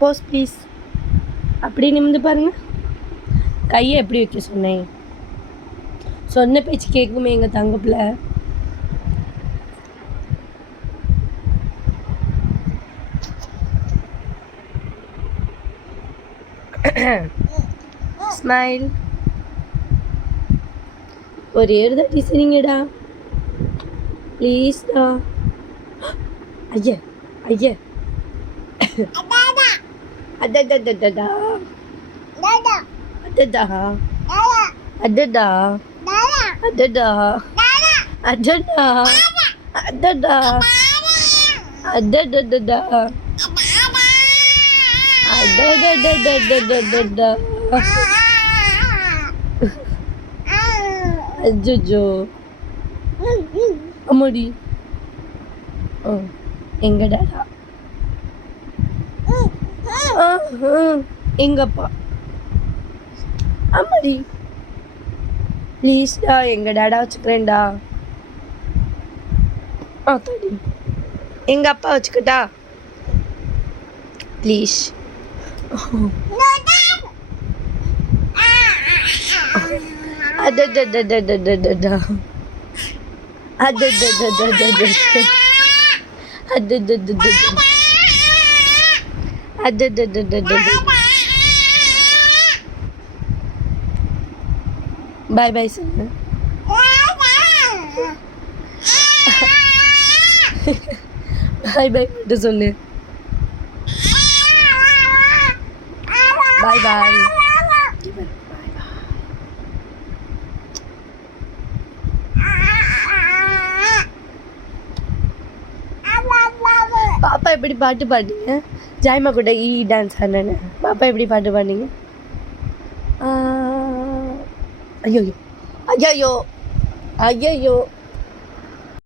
Bose please. அப்படி நிமிந்து பாருங்க. கையை எப்படி வைக்க சொன்னேன்? சொன்ன பேச்சு கேட்குமே எங்கள் தங்கப்பில். ஸ்மைல். ஒரே ஒரு தாட்டி சிரிங்கடா ப்ளீஸ்டா. ஐயா ஐயா அடடா அடடா அடடா அடடா அடடா அடடா அடடடடா அடடடடடடடா. அஜ்ஜோ அம்மாடி. எங்க டாடா எங்கப்பா அம்மாடி ப்ளீஸ்டா எங்க டாடா வச்சுக்கிறேன்டா. தடி எங்க அப்பா வச்சுக்கிட்டா ப்ளீஸ். அடடடடடடடா அடடடடடடடா அடடடடடடா அடடடடடடடா. பாய் பாய் சொல்லு. பாய் பாய் மட்டும் சொல்லு. பாய் பாய். பாப்பா எப்படி பாட்டு பாடிங்க? ஜாய்மா கூட டான்ஸ் ஆனேன்னு பாப்பா எப்படி பாட்டு பாடிங்க? ஐயோ ஐயோ ஐயோ ஐயோ